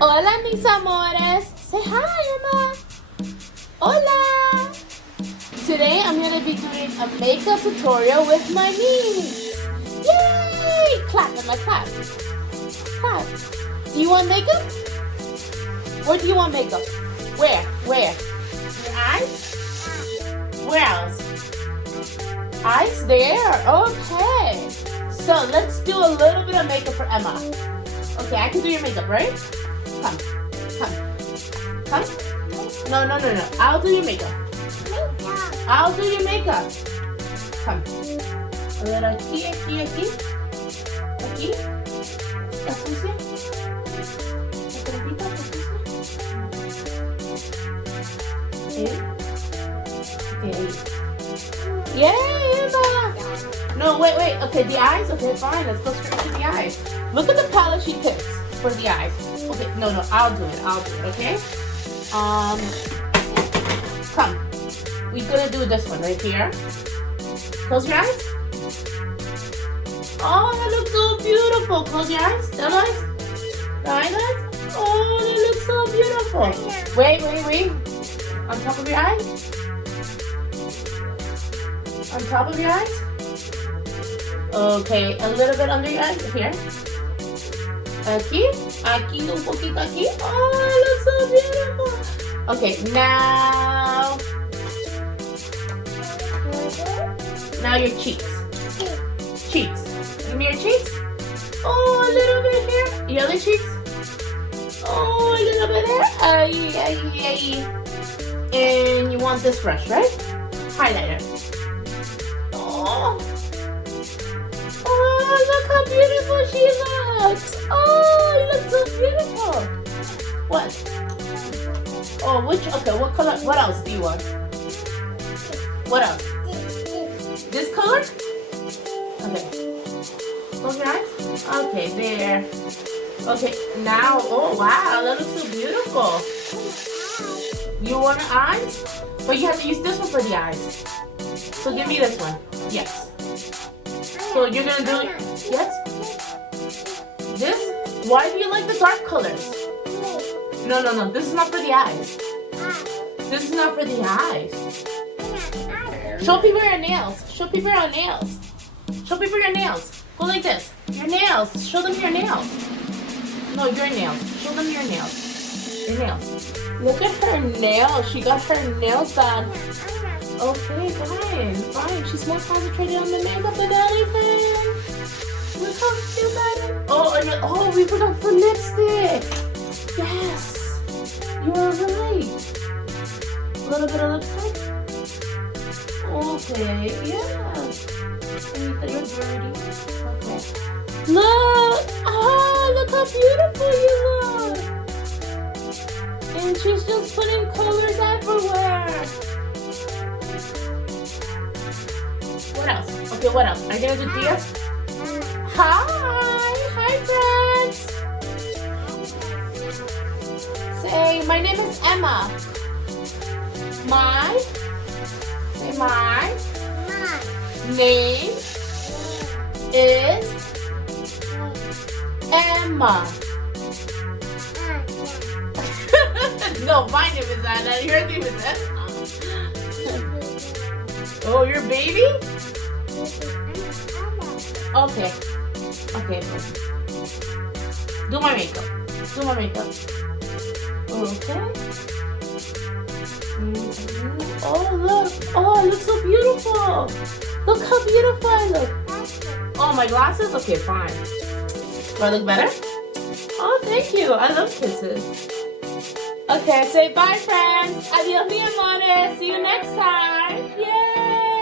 Hola, mis amores. Say hi, Emma. Hola. Today I'm going to be doing a makeup tutorial with my niece. Yay! Clap, Emma, clap. Clap. Do you want makeup? Where do you want makeup? Where? Your eyes? Where else? Eyes there. Okay. So let's do a little bit of makeup for Emma. Okay, I can do your makeup, right? Come. No. I'll do your makeup. I'll do your makeup. Come. A little aquí. Aquí. ¿Estás sucia? ¿La trapita está sucia? Okay. Yay, Emma! No, wait. Okay, the eyes? Okay, fine. Let's go straight to the eyes. Look at the palette she picked for the eyes. Okay, no, I'll do it, okay? Come. We're gonna do this one right here. Close your eyes. Oh, that looks so beautiful. Close your eyes. The eyes. Oh, they look so beautiful. Wait. On top of your eyes. On top of your eyes. Okay, a little bit under your eyes. Here. Aquí, un poquito aquí. Oh, it looks so beautiful. Okay, now your cheeks. Give me your cheeks. Oh, a little bit here. Your other cheeks. Oh, a little bit there. Ay. And you want this brush, right? Highlighter. Oh, look how beautiful she looks. Oh, you look so beautiful. What? Oh, okay, what color? What else do you want? What else? This color? Okay. Close your eyes. Okay, there. Okay, now, oh wow, that looks so beautiful. You want eyes? But you have to use this one for the eyes. So give me this one. Yes. So you're gonna do it? Yes? This? Why do you like the dark colors? No. This is not for the eyes. This is not for the eyes. Show people your nails. Show people your nails. Go like this. Your nails. Show them your nails. No, your nails. Show them your nails. Your nails. Look at her nails. She got her nails done. Okay, fine. She's more concentrated on the makeup than anything. Look how cute that is. Oh, we forgot the lipstick. Yes, you're right. A little bit of lipstick. Okay, yeah. Emmita, you're dirty. Okay. Look how beautiful you look. And she's just putting colors everywhere. What else? Okay, what else? Are you gonna do Tia? Hi friends. Say, my name is Emma. My name is Emma. No, my name is Anna. Your name is Emma. Oh, your baby? Okay. Do my makeup. Okay. Oh, look. Oh, it looks so beautiful. Look how beautiful I look. Oh, my glasses? Okay, fine. Do I look better? Oh, thank you. I love kisses. Okay, say bye, friends. Adios, mi amores. See you next time. Yay!